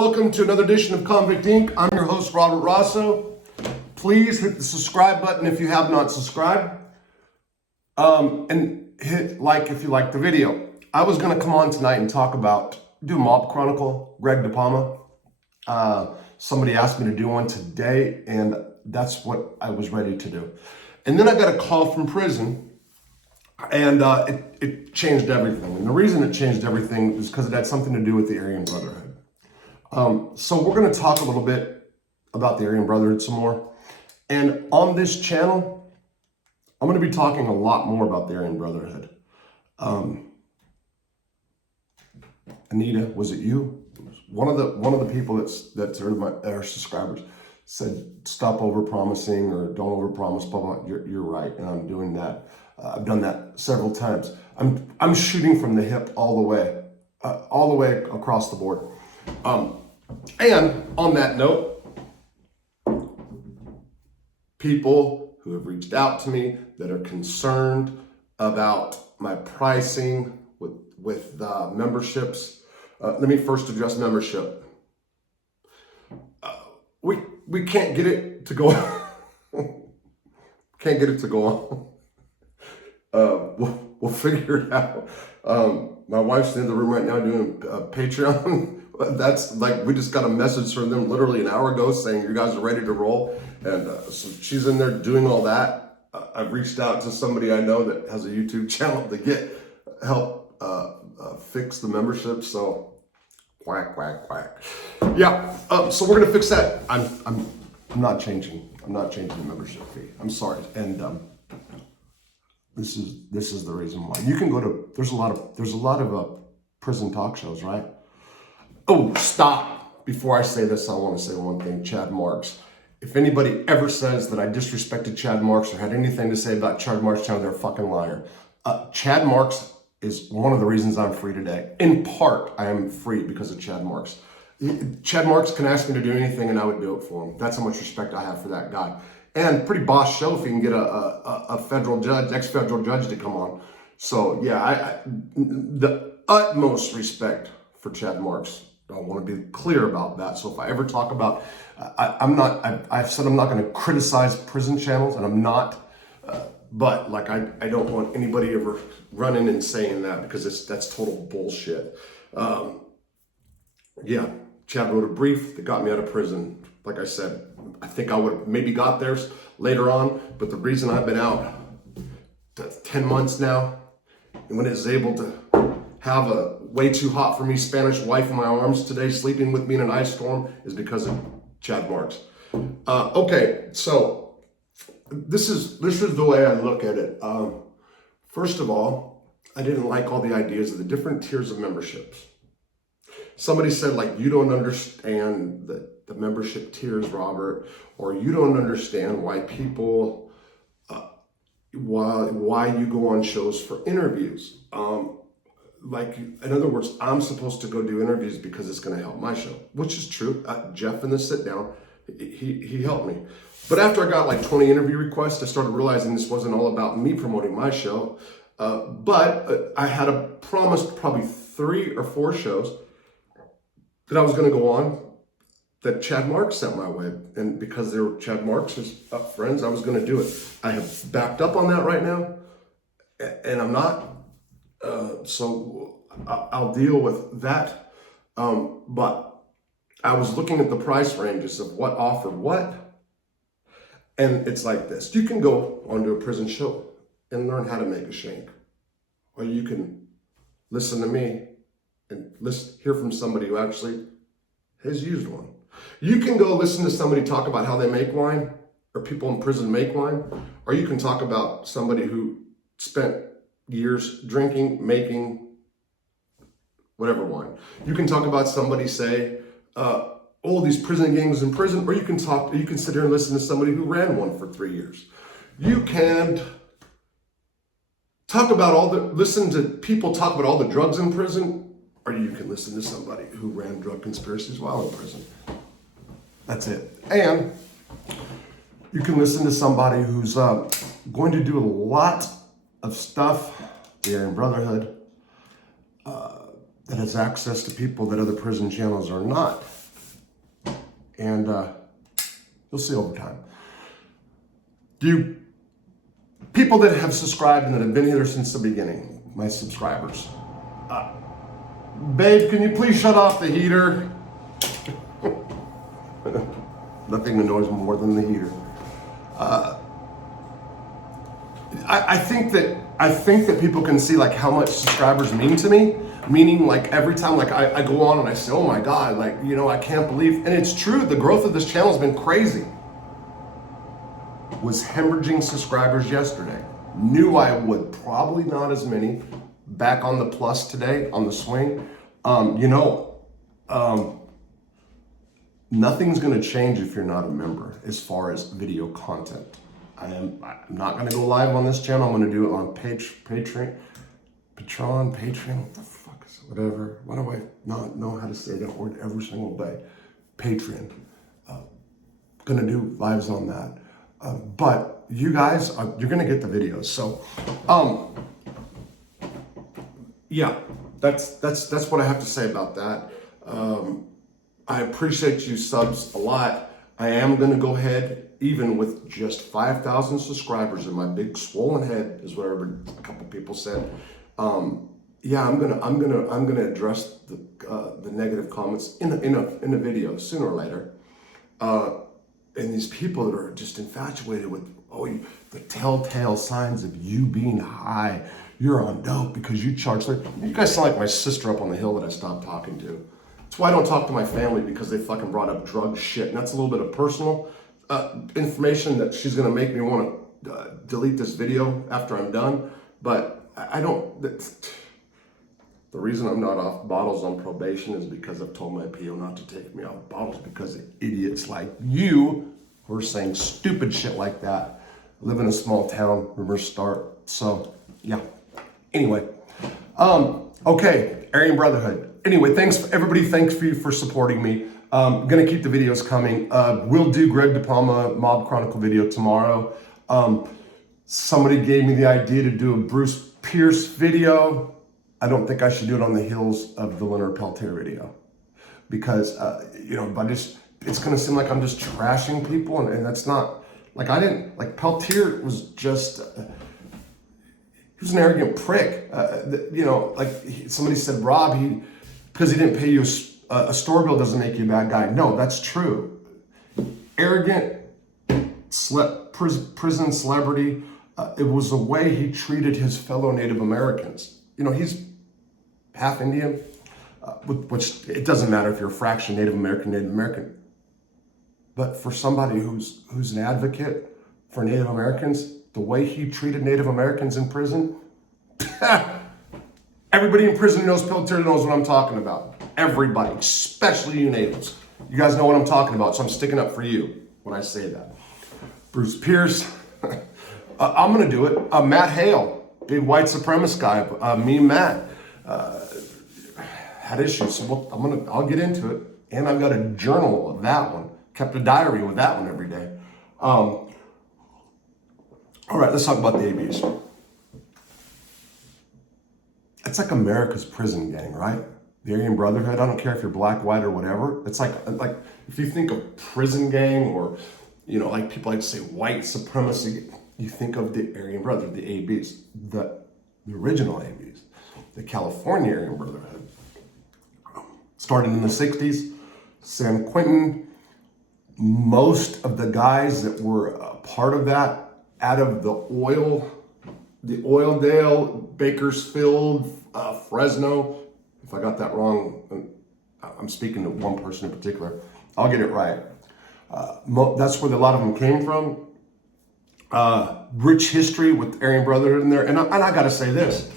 welcome to another edition of Convict Inc. I'm your host, Robert Rosso. Please hit the subscribe button if you have not subscribed. And hit like if you like the video. I was going to come on tonight and talk about, do a mob chronicle, Greg DePalma. Somebody asked me to do one today, and that's what I was ready to do. And then I got a call from prison, and it changed everything. And the reason it changed everything is because it had something to do with the Aryan Brotherhood. So we're going to talk a little bit about the Aryan Brotherhood some more. And on this channel, I'm going to be talking a lot more about the Aryan Brotherhood. Anita, was it you? One of the people that's our subscribers said, stop over promising or don't over promise, blah, blah. You're right, and I'm doing that. I've done that several times. I'm shooting from the hip all the way across the board. And on that note, people who have reached out to me that are concerned about my pricing with memberships. Let me first address membership. We can't get it to go. Can't get it to go on. We'll figure it out. My wife's in the room right now doing a Patreon. That's like, we just got a message from them literally an hour ago saying you guys are ready to roll. And so she's in there doing all that. I've reached out to somebody I know that has a YouTube channel to get help fix the membership. So quack, quack, quack. Yeah. So we're gonna fix that. I'm not changing. I'm not changing the membership fee. I'm sorry. And this is the reason why. You can go to. There's a lot of prison talk shows, right? Oh, stop! Before I say this, I want to say one thing. Chad Marks. If anybody ever says that I disrespected Chad Marks or had anything to say about Chad Marks' channel, they're a fucking liar. Chad Marks is one of the reasons I'm free today. In part, I am free because of Chad Marks. Chad Marks can ask me to do anything and I would do it for him. That's how much respect I have for that guy. And pretty boss show if you can get a federal judge, ex-federal judge to come on. So yeah, the utmost respect for Chad Marks. I want to be clear about that. So if I ever talk about, I've said I'm not going to criticize prison channels, and I'm not. But like, I don't want anybody ever running and saying that because that's total bullshit. Yeah, Chad wrote a brief that got me out of prison. Like I said, I think I would have maybe got there later on, but the reason I've been out 10 months now, and when it's able to have a way too hot for me Spanish wife in my arms today, sleeping with me in an ice storm, is because of Chad Marks. Okay, so this is the way I look at it. First of all, I didn't like all the ideas of the different tiers of memberships. Somebody said, like, you don't understand the membership tiers, Robert, or you don't understand why people, why you go on shows for interviews. Like, in other words, I'm supposed to go do interviews because it's going to help my show, which is true. Jeff in the sit down, he helped me. But after I got like 20 interview requests, I started realizing this wasn't all about me promoting my show. But I had promised probably 3 or 4 shows that I was going to go on that Chad Marks sent my way. And because they were Chad Marks' friends, I was going to do it. I have backed up on that right now, and I'm not. So I'll deal with that. But I was looking at the price ranges of what offered what. And it's like this. You can go onto a prison show and learn how to make a shank. Or you can listen to me and hear from somebody who actually has used one. You can go listen to somebody talk about how they make wine, or people in prison make wine. Or you can talk about somebody who spent years drinking, making whatever wine. You can talk about somebody say, oh, these prison gangs in prison, or you can sit here and listen to somebody who ran one for 3 years. You can listen to people talk about all the drugs in prison, or you can listen to somebody who ran drug conspiracies while in prison. That's it. And you can listen to somebody who's going to do a lot of stuff, the Aryan Brotherhood, that has access to people that other prison channels are not. and you'll see over time. You people that have subscribed and that have been here since the beginning, my subscribers. Babe, can you please shut off the heater? Nothing annoys me more than the heater. I think that people can see like how much subscribers mean to me. Meaning like every time like I go on and I say, oh my God, like, you know, I can't believe, and it's true, the growth of this channel has been crazy. Was hemorrhaging subscribers yesterday. Knew I would, probably not as many. Back on the plus today, on the swing. Nothing's gonna change if you're not a member as far as video content. I'm not gonna go live on this channel. I'm gonna do it on Patreon, what the fuck is it? Whatever. Why do I not know how to say that word every single day? Patreon. Gonna do lives on that. But you guys, you're gonna get the videos. So, yeah, that's what I have to say about that. I appreciate you subs a lot. I am gonna go ahead, even with just 5,000 subscribers in my big swollen head, is what a couple people said. Yeah, I'm gonna address the negative comments in a video sooner or later. And these people that are just infatuated with the telltale signs of you being high, you're on dope because you charge. You guys sound like my sister up on the hill that I stopped talking to. That's why I don't talk to my family, because they fucking brought up drug shit, and that's a little bit of personal information that she's gonna make me want to delete this video after I'm done. But I don't. The reason I'm not off bottles on probation is because I've told my PO not to take me off bottles, because of idiots like you who are saying stupid shit like that. Live in a small town, reverse start. So yeah. Anyway, okay, Aryan Brotherhood. Anyway, thanks everybody. Thanks for you for supporting me. Gonna keep the videos coming. We'll do Greg DePalma Mob Chronicle video tomorrow. Somebody gave me the idea to do a Bruce Pierce video. I don't think I should do it on the heels of the Leonard Peltier video, because it's gonna seem like I'm just trashing people, and that's not, like, Peltier was just, he was an arrogant prick. Somebody said, Rob, because he didn't pay you a store bill doesn't make you a bad guy. No, that's true. Arrogant, prison celebrity. It was the way he treated his fellow Native Americans. He's half Indian, which it doesn't matter if you're a fraction Native American. But for somebody who's an advocate for Native Americans, the way he treated Native Americans in prison, everybody in prison knows Peltier knows what I'm talking about. Everybody, especially you natives. You guys know what I'm talking about, so I'm sticking up for you when I say that. Bruce Pierce, I'm gonna do it. Matt Hale, big white supremacist guy, me and Matt had issues, so I'll get into it. And I've got a journal of that one. Kept a diary with that one every day. All right, let's talk about the ABs. It's like America's prison gang, right? The Aryan Brotherhood. I don't care if you're black, white, or whatever. It's like if you think of prison gang, or like people like to say white supremacy, you think of the Aryan Brotherhood, the ABs, the original ABs, the California Aryan Brotherhood. Started in the 60s, San Quentin. Most of the guys that were a part of that, out of the Oildale, Bakersfield, Fresno. If I got that wrong, I'm speaking to one person in particular. I'll get it right. That's where a lot of them came from. Rich history with Aryan Brotherhood in there. And I gotta say this.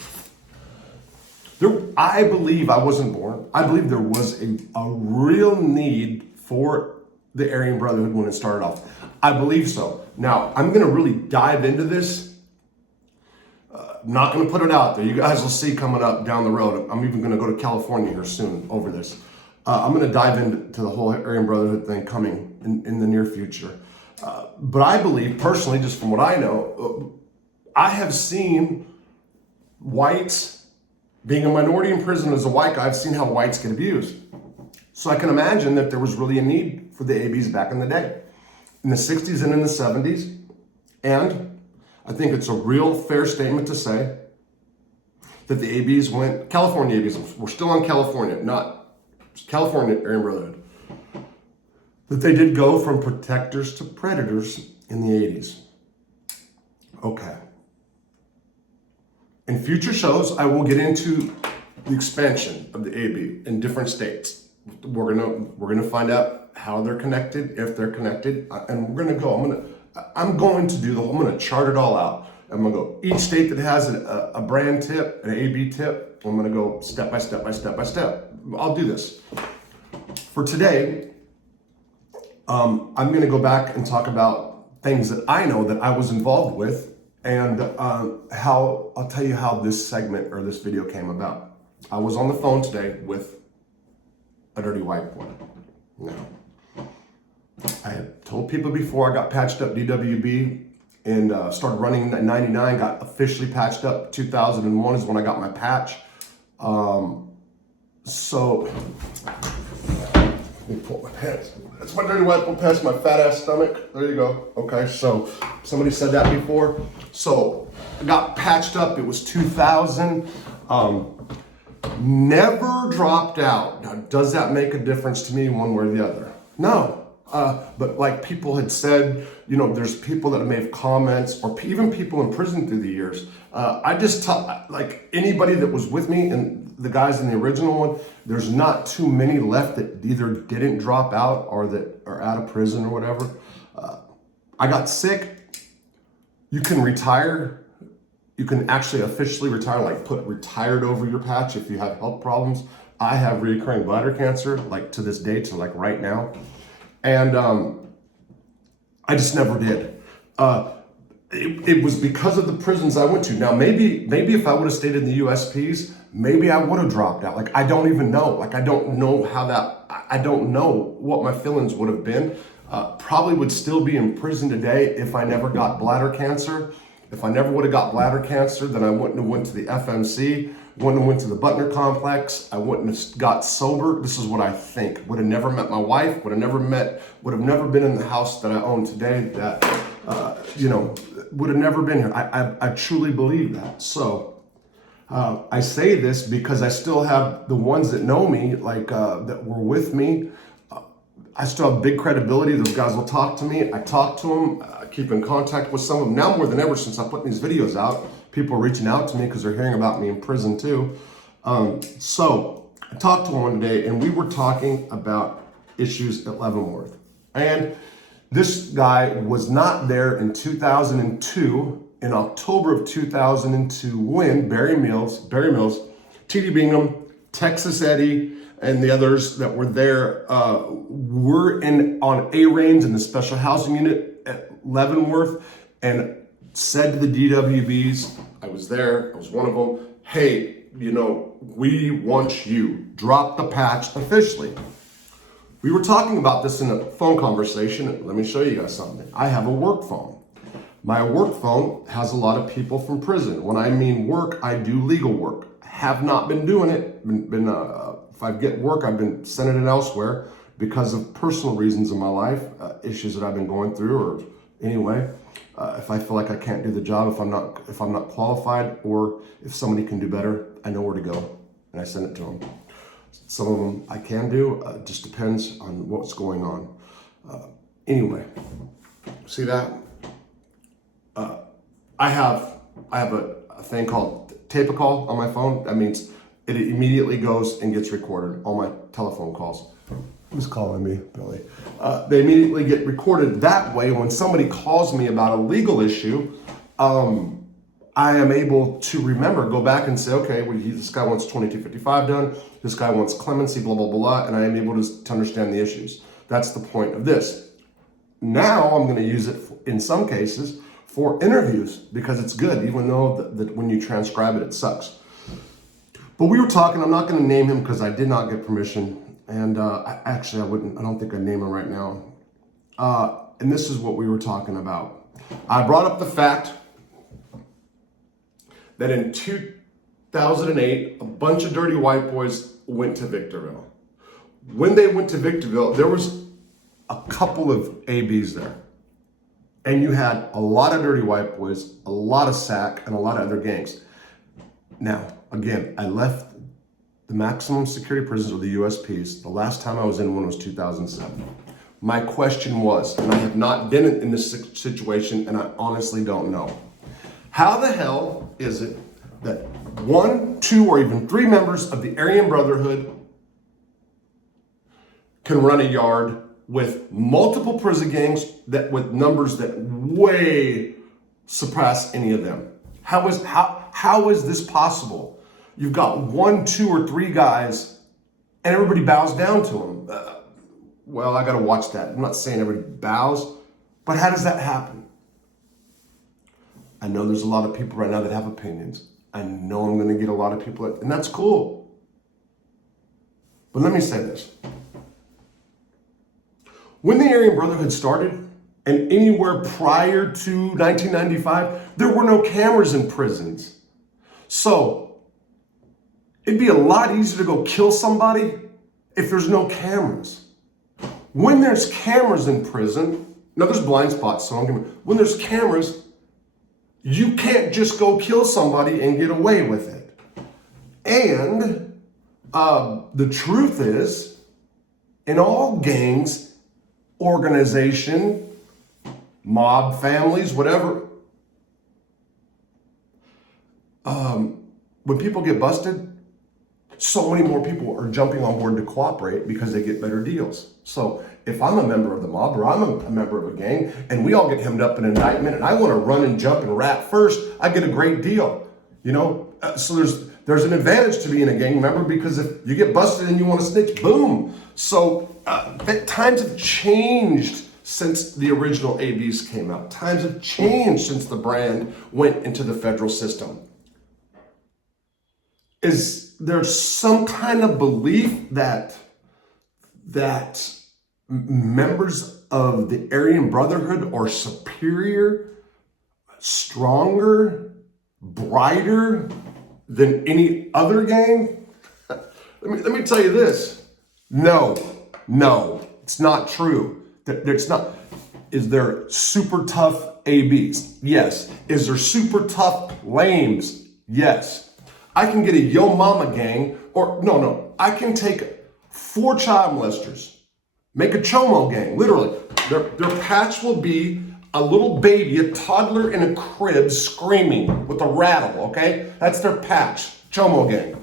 I believe I wasn't born. I believe there was a real need for the Aryan Brotherhood when it started off. I believe so. Now, I'm gonna really dive into this. Not gonna put it out there. You guys will see coming up down the road. I'm even gonna go to California here soon over this. I'm gonna dive into the whole Aryan Brotherhood thing coming in the near future. But I believe personally, just from what I know, I have seen whites, being a minority in prison as a white guy, I've seen how whites get abused. So I can imagine that there was really a need for the ABs back in the day, in the 60s and in the 70s. And I think it's a real fair statement to say that the ABs went, California ABs, we're still on California, not California Aryan Brotherhood, that they did go from protectors to predators in the 80s. Okay. In future shows, I will get into the expansion of the AB in different states. We're gonna find out how they're connected, if they're connected, and we're gonna go. I'm going to chart it all out. I'm gonna go each state that has a brand tip, an AB tip. I'm gonna go step by step by step by step. I'll do this. For today, I'm gonna go back and talk about things that I know that I was involved with, and how I'll tell you how this segment or this video came about. I was on the phone today with a dirty white boy. Now, I had told people before I got patched up DWB and started running at 99, got officially patched up. 2001 is when I got my patch. So, let me pull my pants. That's my dirty white boy pants, my fat ass stomach. There you go. Okay, so somebody said that before. So I got patched up. It was 2000. Never dropped out. Now, does that make a difference to me one way or the other? No. But like people had said, you know, there's people that have made comments, or even people in prison through the years. I just tell, like anybody that was with me and the guys in the original one, there's not too many left that either didn't drop out or that are out of prison or whatever. I got sick. You can retire. You can actually officially retire, like put retired over your patch if you have health problems. I have recurring bladder cancer, like to this day, to like right now. And I just never did. It was because of the prisons I went to. Now, maybe if I would have stayed in the USPs, maybe I would have dropped out. Like, I don't even know. Like, I don't know how that, I don't know what my feelings would have been. Probably would still be in prison today if I never got bladder cancer. If I never would have got bladder cancer, then I wouldn't have went to the FMC, wouldn't have went to the Butner complex, I wouldn't have got sober. This is what I think. Would have never met my wife, would have never been in the house that I own today, that, you know, would have never been here. I truly believe that. So I say this because I still have the ones that know me, like that were with me. I still have big credibility. Those guys will talk to me. I talk to them. I keep in contact with some of them. Now more than ever, since I put these videos out, people are reaching out to me because they're hearing about me in prison too. So I talked to one today, and we were talking about issues at Leavenworth. And this guy was not there in 2002, in October of 2002, when Barry Mills, T.D. Bingham, Texas Eddie, and the others that were there were on A-Range in the special housing unit at Leavenworth, and said to the DWBs, I was there, I was one of them, hey, you know, we want you. Drop the patch officially. We were talking about this in a phone conversation. Let me show you guys something. I have a work phone. My work phone has a lot of people from prison. When I mean work, I do legal work. Have not been doing it. If I get work, I've been sending it elsewhere because of personal reasons in my life, issues that I've been going through, or anyway, if I feel like I can't do the job, if I'm not qualified, or if somebody can do better, I know where to go and I send it to them. Some of them I can do. It just depends on what's going on. Anyway, see that? I have a thing called tape a call on my phone. That means it immediately goes and gets recorded. All my telephone calls. Who's calling me, Billy? They immediately get recorded. That way, when somebody calls me about a legal issue, I am able to remember, go back and say, okay, well, this guy wants 2255 done. This guy wants clemency, blah, blah, blah, and I am able to understand the issues. That's the point of this. Now I'm going to use it in some cases for interviews because it's good, even though that when you transcribe it, it sucks. But we were talking, I'm not going to name him because I did not get permission. And I don't think I'd name him right now. And this is what we were talking about. I brought up the fact that in 2008, a bunch of dirty white boys went to Victorville. when they went to Victorville, there was a couple of ABs there. And you had a lot of dirty white boys, a lot of SAC, and a lot of other gangs. Now, again, I left the maximum security prisons or the USPs. The last time I was in one was 2007. My question was, and I have not been in this situation, and I honestly don't know, how the hell is it that 1, 2, or even 3 members of the Aryan Brotherhood can run a yard with multiple prison gangs with numbers that way surpass any of them? How is this possible? You've got 1, 2, or 3 guys, and everybody bows down to them. Well, I got to watch that. I'm not saying everybody bows, but how does that happen? I know there's a lot of people right now that have opinions. I know I'm going to get a lot of people, and that's cool. But let me say this. When the Aryan Brotherhood started, and anywhere prior to 1995, there were no cameras in prisons. So it'd be a lot easier to go kill somebody if there's no cameras. When there's cameras in prison, now there's blind spots, so when there's cameras, you can't just go kill somebody and get away with it. And the truth is, in all gangs, organization, mob families, whatever, when people get busted, so many more people are jumping on board to cooperate because they get better deals. So if I'm a member of the mob or I'm a member of a gang and we all get hemmed up in an indictment and I want to run and jump and rap first, I get a great deal. So there's an advantage to being a gang member, because if you get busted and you want to snitch, boom. So times have changed since the original ABs came out. Times have changed since the brand went into the federal system. Is there some kind of belief that members of the Aryan Brotherhood are superior, stronger, brighter than any other gang? Let me tell you this. No, it's not true. It's not. Is there super tough ABs? Yes. Is there super tough lames? Yes. I can get a Yo Mama gang, or no. I can take 4 child molesters, make a Chomo gang, literally. Their patch will be a little baby, a toddler in a crib screaming with a rattle, okay? That's their patch, Chomo gang.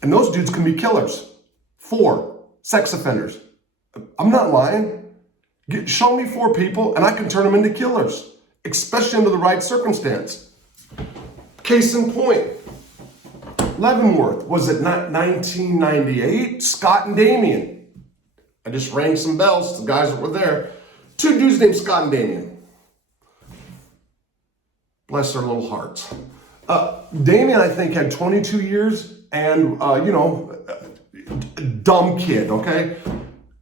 And those dudes can be killers. 4 sex offenders. I'm not lying. Show me 4 people and I can turn them into killers, especially under the right circumstance. Case in point, Leavenworth, was it not 1998? Scott and Damien. I just rang some bells to the guys that were there. 2 dudes named Scott and Damien. Bless their little hearts. Damien, I think, had 22 years and, dumb kid, okay?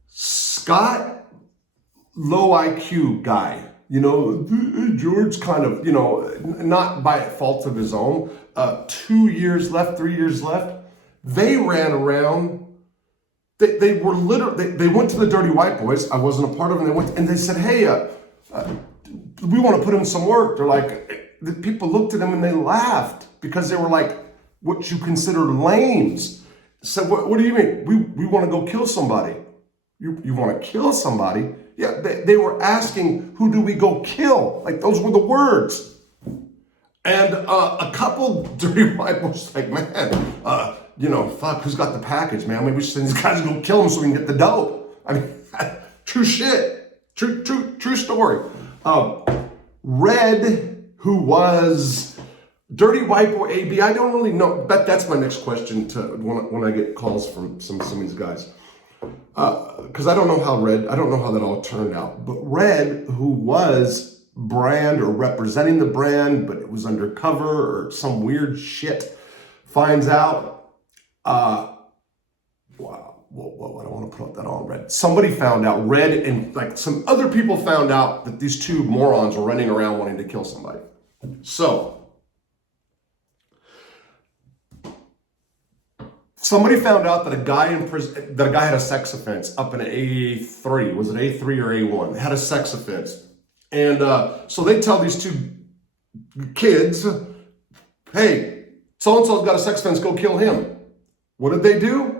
Scott, low IQ guy. George kind of, not by fault of his own. 2 years left, 3 years left. They ran around. They were literally, they went to the Dirty White Boys. I wasn't a part of them. They went and they said, hey, we want to put in some work. They're like, the people looked at them and they laughed because they were like what you consider lames. Said, what do you mean? We want to go kill somebody. You want to kill somebody? Yeah, they were asking, who do we go kill? Like, those were the words. And a couple Dirty White Boys like, man, fuck, who's got the package, man? Maybe we should send these guys to go kill them so we can get the dope. I mean, true shit. True story. Red, who was Dirty White Boy AB, I don't really know. That's my next question to when I get calls from some of these guys. Because I don't know how that all turned out. But Red, who was brand or representing the brand, but it was undercover or some weird shit, finds out, wow, I don't want to put that on Red. Somebody found out, Red and like some other people found out that these 2 morons were running around wanting to kill somebody. So Somebody found out that a guy in prison, that a guy had a sex offense up in A3. Was it A3 or A1? Had a sex offense. And so they tell these two kids, hey, so-and-so's got a sex offense, go kill him. What did they do?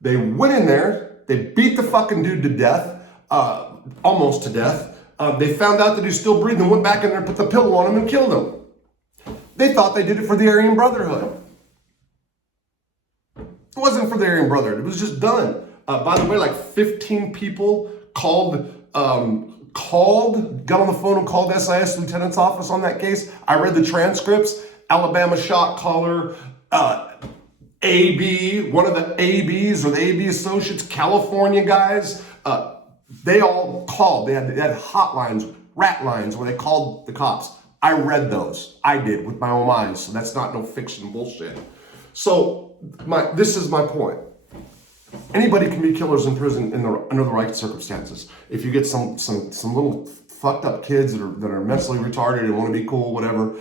They went in there, they beat the fucking dude to death, almost to death. They found out that he was still breathing and went back in there and put the pillow on him and killed him. They thought they did it for the Aryan Brotherhood. It wasn't for the Aryan Brotherhood. It was just done. By the way, like 15 people got on the phone and called SIS Lieutenant's office on that case. I read the transcripts. Alabama shot caller, AB, one of the ABs or the AB associates, California guys. They all called. They had hotlines, rat lines where they called the cops. I read those. I did with my own eyes. So that's not no fiction bullshit. So this is my point. Anybody can be killers in prison under the right circumstances. If you get some little fucked up kids that are mentally retarded and want to be cool, whatever,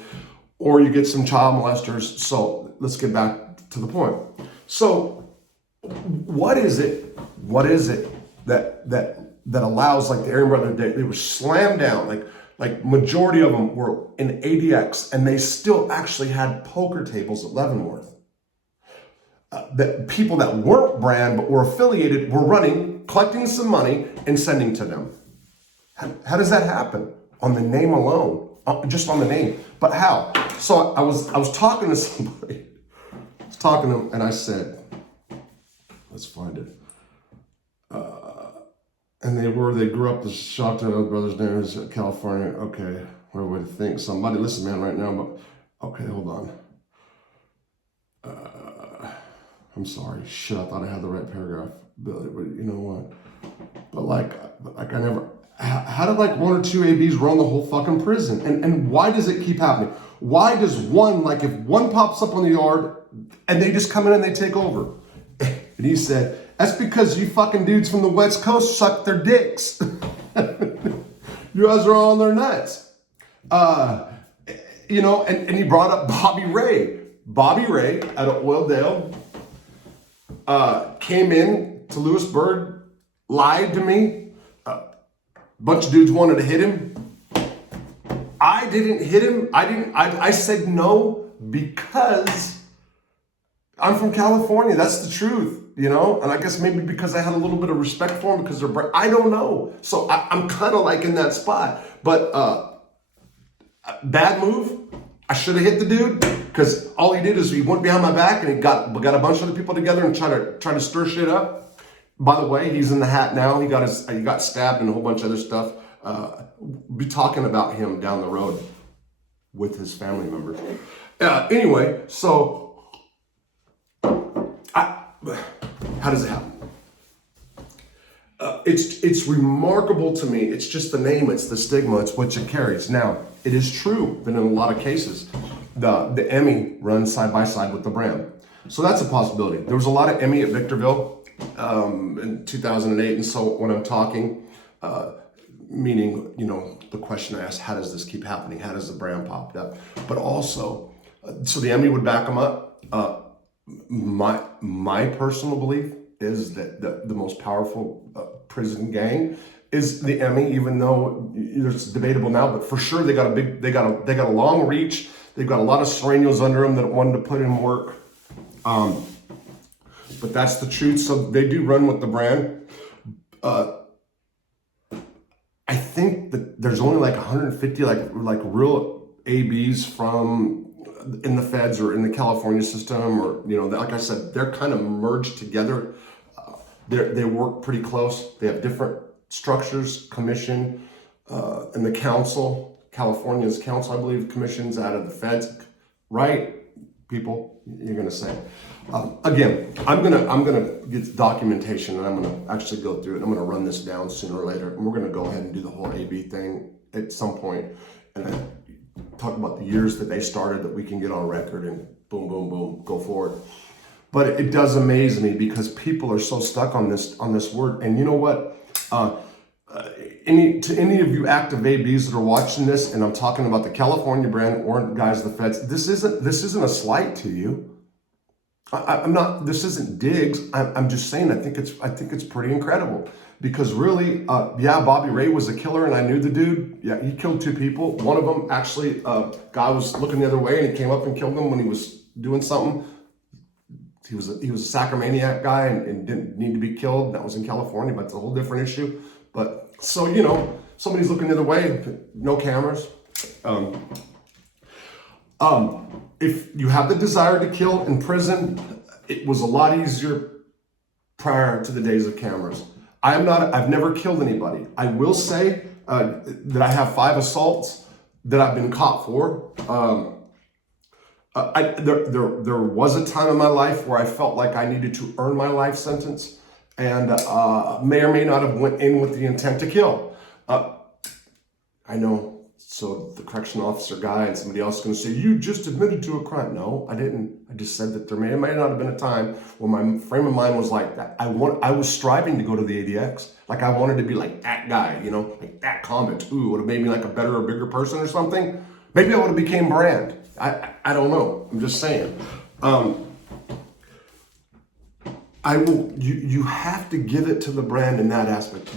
or you get some child molesters. So let's get back to the point. So what is it that allows, like the Aryan Brotherhood, they were slammed down, like majority of them were in ADX, and they still actually had poker tables at Leavenworth. That people that weren't brand but were affiliated were running, collecting some money and sending to them. How does that happen? On the name alone, just on the name. But how? So I was talking to somebody. I was talking to them and I said, let's find it. And they grew up, the Shotto brothers' names, California. Okay, what way to think? Somebody, listen, man, right now, but okay, hold on. I'm sorry, shit, I thought I had the right paragraph, but you know what? But I never, how did like one or two ABs run the whole fucking prison? And why does it keep happening? Why does one, like if one pops up on the yard and they just come in and they take over? And he said, that's because you fucking dudes from the West Coast suck their dicks. You guys are all on their nuts. You know, and he brought up Bobby Ray. Bobby Ray out of Oildale came in to Lewisburg, lied to me. A bunch of dudes wanted to hit him. I didn't hit him. I said no because I'm from California. That's the truth. You know, and I guess maybe because I had a little bit of respect for them because they're, I don't know. So I'm kind of like in that spot. But bad move. I should have hit the dude because all he did is he went behind my back and he got a bunch of other people together and try to stir shit up. By the way, he's in the hat now. He got stabbed and a whole bunch of other stuff. We'll be talking about him down the road with his family members. Anyway, so. How does it happen? It's remarkable to me. It's just the name, it's the stigma, it's what it carries. Now, it is true that in a lot of cases, the Emmy runs side by side with the brand. So that's a possibility. There was a lot of Emmy at Victorville in 2008. And so when I'm talking, meaning, you know, the question I asked, how does this keep happening? How does the brand pop up? But also, so the Emmy would back them up. My personal belief is that the most powerful prison gang is the Emmy, even though it's debatable now. But for sure, they got a long reach. They've got a lot of serenials under them that wanted to put in work. But that's the truth. So they do run with the brand. I think that there's only like 150 like real ABs from in the feds or in the California system, or, you know, like I said, they're kind of merged together. They work pretty close. They have different structures, commission, and the council, California's council, I believe, commissions out of the feds, right? People, you're gonna say. Again, I'm gonna get documentation and I'm gonna actually go through it. I'm gonna run this down sooner or later, and we're gonna go ahead and do the whole AB thing at some point, and then talk about the years that they started that we can get on record and boom, boom, boom, go forward. But it does amaze me because people are so stuck on this word. And you know what? Any of you active ABs that are watching this, and I'm talking about the California brand or guys, the feds, this isn't a slight to you. I'm not. This isn't digs. I'm just saying. I think it's pretty incredible because really, yeah, Bobby Ray was a killer, and I knew the dude. Yeah, he killed 2 people. One of them actually, guy was looking the other way, and he came up and killed him when he was doing something. He was a Sacramaniac guy and didn't need to be killed. That was in California, but it's a whole different issue. But so somebody's looking the other way. No cameras. If you have the desire to kill in prison, it was a lot easier prior to the days of cameras. I've never killed anybody. I will say that I have 5 assaults that I've been caught for. There was a time in my life where I felt like I needed to earn my life sentence, and may or may not have went in with the intent to kill. I know. So the correction officer guy and somebody else is going to say, you just admitted to a crime. No, I didn't. I just said that there may or may not have been a time where my frame of mind was like that. I was striving to go to the ADX. Like I wanted to be like that guy, like that convict. Ooh, would have made me like a better or bigger person or something. Maybe I would have became Brand. I don't know. I'm just saying. You have to give it to the Brand in that aspect.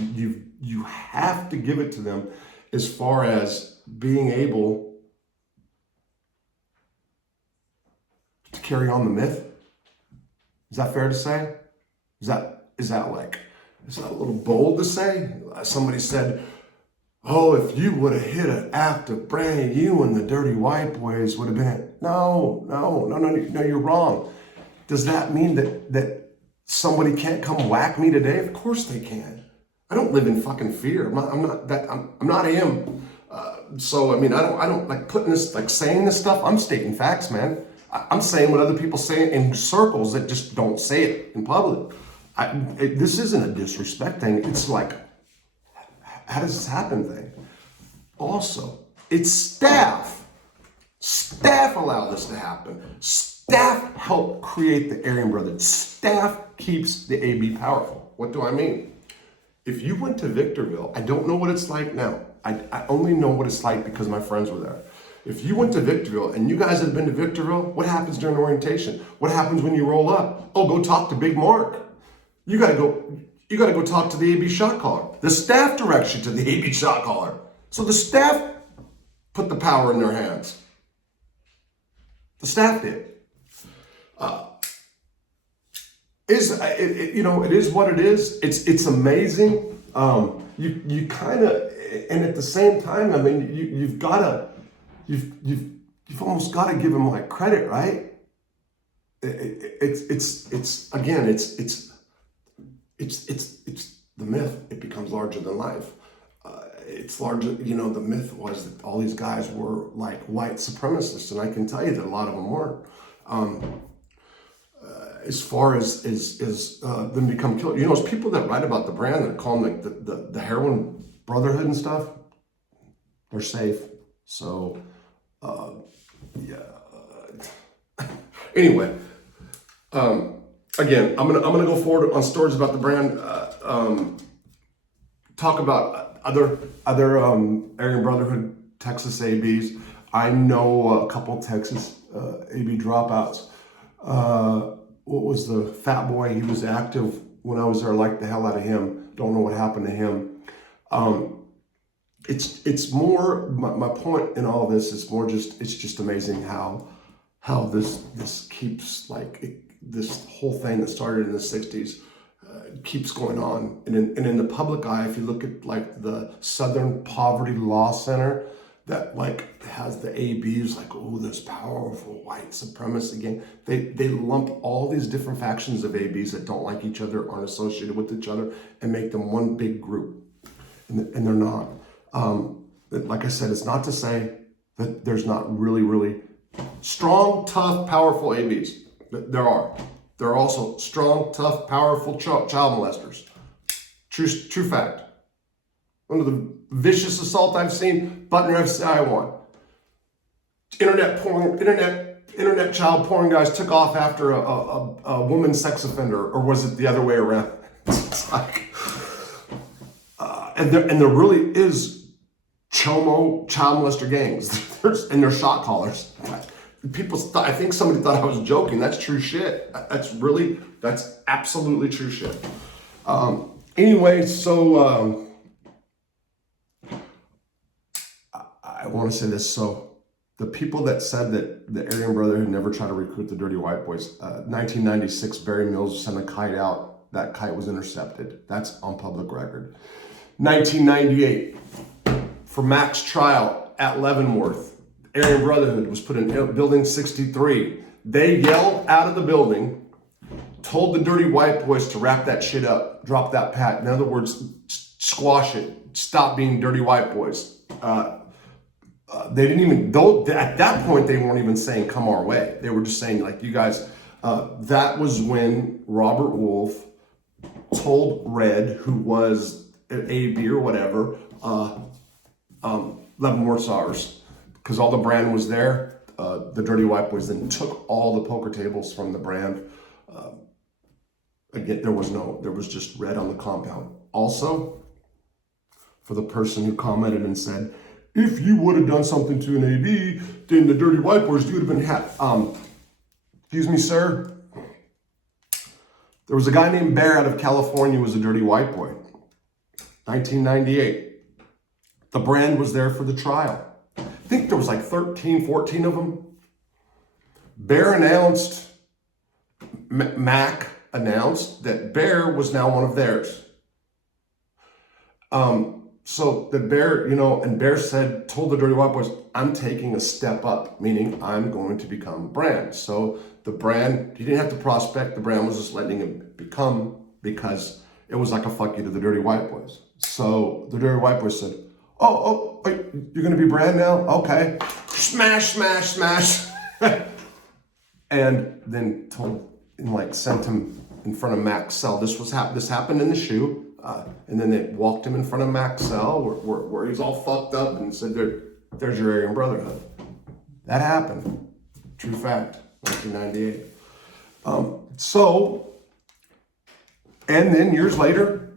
You have to give it to them as far as being able to carry on the myth. Is that fair to say? Is that a little bold to say? Somebody said, oh, if you would have hit an act of Brand, you and the dirty white boys would have been. No, you're wrong. Does that mean that somebody can't come whack me today? Of course they can. I don't live in fucking fear. I'm not him. So I mean, I don't like putting this, like saying this stuff. I'm stating facts, man. I'm saying what other people say in circles that just don't say it in public. This isn't a disrespect thing. It's like, how does this happen thing? Also, it's staff. Staff allow this to happen. Staff help create the Aryan Brotherhood. Staff keeps the AB powerful. What do I mean? If you went to Victorville, I don't know what it's like now. I only know what it's like because my friends were there. If you went to Victorville and you guys have been to Victorville, what happens during orientation? What happens when you roll up? Oh, go talk to Big Mark. You gotta go talk to the AB shot caller. The staff directs you to the AB shot caller. So the staff put the power in their hands. The staff did. It is what it is. It's amazing. You kind of, and at the same time, I mean, you've almost got to give them like credit, right? It's the myth. It becomes larger than life. It's larger. The myth was that all these guys were like white supremacists, and I can tell you that a lot of them weren't. As far as them become killers, there's people that write about the Brand that call them like the heroin brotherhood and stuff. They're safe. So, yeah. Anyway, again, I'm gonna go forward on stories about the Brand. Talk about other Aryan Brotherhood Texas ABs. I know a couple Texas AB dropouts. What was the fat boy? He was active when I was there. I liked the hell out of him. Don't know what happened to him. It's more, my point in all this is more just, it's just amazing how this keeps this whole thing that started in the 60s keeps going on. And in the public eye, if you look at like the Southern Poverty Law Center, that like has the ABs like, oh, this powerful white supremacy gang. They lump all these different factions of ABs that don't like each other, aren't associated with each other, and make them one big group. And they're not. Like I said, it's not to say that there's not really, really strong, tough, powerful ABs. There are. There are also strong, tough, powerful child molesters. True fact. One of the vicious assault I've seen, Butner FCI one. Internet child porn guys took off after a woman sex offender, or was it the other way around? It's like, and there really is chomo child molester gangs, and they're shot callers. I think somebody thought I was joking. That's true shit. That's absolutely true shit. Anyway, so I want to say this. So the people that said that the Aryan Brotherhood never tried to recruit the Dirty White Boys, 1996, Barry Mills sent a kite out. That kite was intercepted. That's on public record. 1998, for Mac's trial at Leavenworth, Aryan Brotherhood was put in building 63. They yelled out of the building, told the Dirty White Boys to wrap that shit up, drop that pat. In other words, squash it, stop being Dirty White Boys. They didn't even, though at that point, they weren't even saying come our way. They were just saying, like, you guys, that was when Robert Wolf told Red, who was an AB or whatever, Leavenworth's ours, because all the brand was there. The Dirty White Boys then took all the poker tables from the brand. Again, there was just Red on the compound. Also, for the person who commented and said, if you would have done something to an AB, then the Dirty White Boys, you would have been excuse me, sir. There was a guy named Bear out of California who was a Dirty White Boy. 1998. The brand was there for the trial. I think there was like 13, 14 of them. Bear announced, Mac announced that Bear was now one of theirs. So the Bear, and Bear told the Dirty White Boys, I'm taking a step up, meaning I'm going to become brand. So the brand, he didn't have to prospect, the brand was just letting him become, because it was like a fuck you to the Dirty White Boys. So the Dirty White Boys said, oh, you're going to be brand now? Okay. Smash, smash, smash. And then sent him in front of Mac's cell. This happened in the shoe. And then they walked him in front of Mac's cell where he's all fucked up and said, there's your Aryan Brotherhood. That happened. True fact. 1998. And then years later,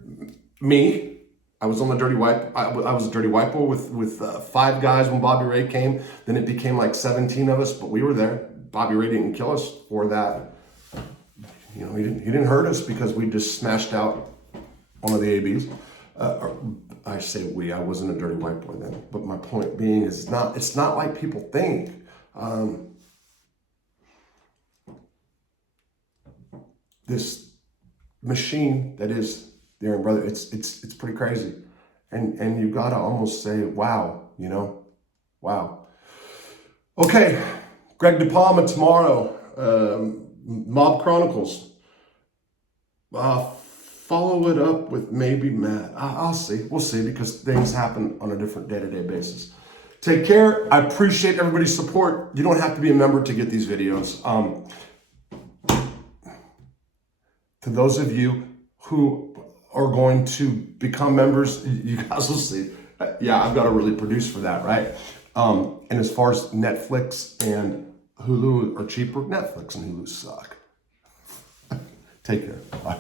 I was on the Dirty White. I was a Dirty White Boy with 5 guys when Bobby Ray came. Then it became like 17 of us, but we were there. Bobby Ray didn't kill us for that. He didn't hurt us because we just smashed out one of the ABs. I say we. I wasn't a Dirty White Boy then. But my point being is, it's not like people think. This machine that is the Aryan Brother, it's pretty crazy, and you gotta almost say, wow, wow. Okay, Greg DePalma tomorrow, Mob Chronicles. Follow it up with maybe Matt. I'll see. We'll see, because things happen on a different day-to-day basis. Take care. I appreciate everybody's support. You don't have to be a member to get these videos. To those of you who are going to become members, you guys will see. Yeah, I've got to really produce for that, right? And as far as Netflix and Hulu are cheaper, Netflix and Hulu suck. Take care. Bye.